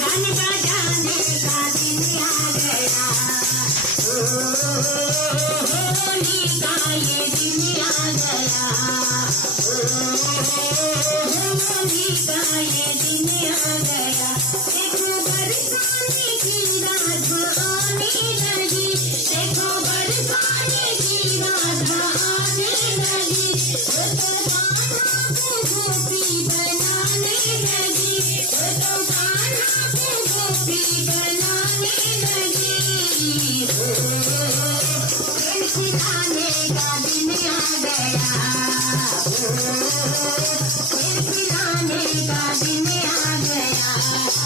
गाने बजाने का दिन आ गया। होली का ये दिन आ गया। होली का ये दिन आ गया। देखो बरसाने की रात आने लगी। देखो बरसाने की रात आने लगी। तो कान्हा को गोपी बनाने लगी। तो कान्हा को गोपी बनाने लगी। खेल खिलाने का दिन आ गया। खेल खिलाने का दिन आ गया।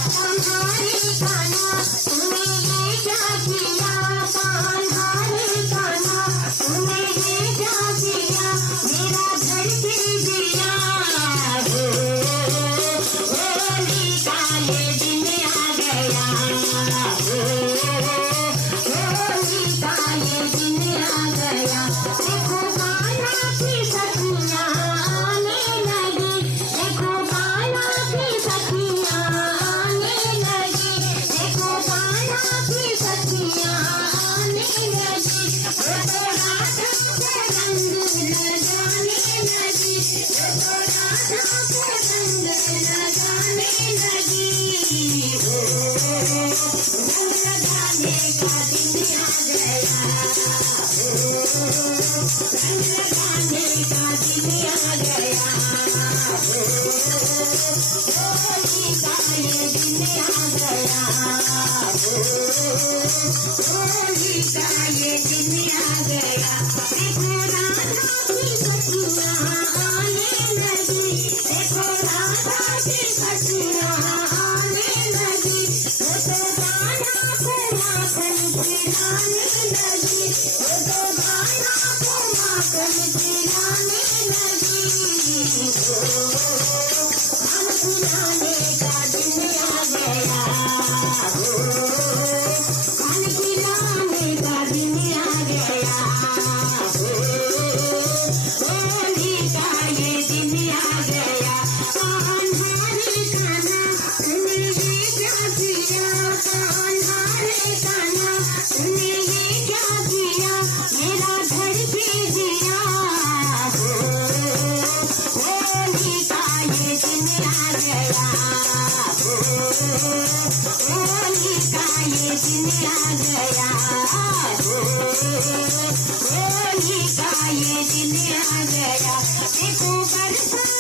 तुम्हारे कान्हा तूने ये क्या किया। तुम्हारे कान्हा तूने ये क्या किया। मेरा घर की दिया। होली का ये दिन आ गया। होली का ये दिन आ गया। देखो कान्हा की सखियाँ आने लगी। देखो कान्हा की सखियाँ आने लगी। देखो कान्हा की सखियाँ आने लगी। तो राधा के रंग लगाने लगी। तो राधा के रंग लगाने लगी। रंग लगाने का दिन आ गया। रंग लगाने का दिन आ गया। होली का ये दिन आ गया। होली का ये दिन आ गया। देखो राधा की सखियाँ आने लगी। देखो राधा की सखियाँ आने लगी। तो कान्हा को माखन खिलाने लगी। तो कान्हा को माखन खिलाने लगी। हम खिलाने का दिन आ गया। हम खिलाने का दिन आ गया। होली का ये दिन आ गया। कान्हारे कान्हा तूने ये क्या किया। कान्हारे कान्हा तूने ये क्या किया। मेरा घर भी दिया। होली का ये दिन आ गया। होली का ये दिन आ गया। होली का ये दिन आ गया। देखो बरसा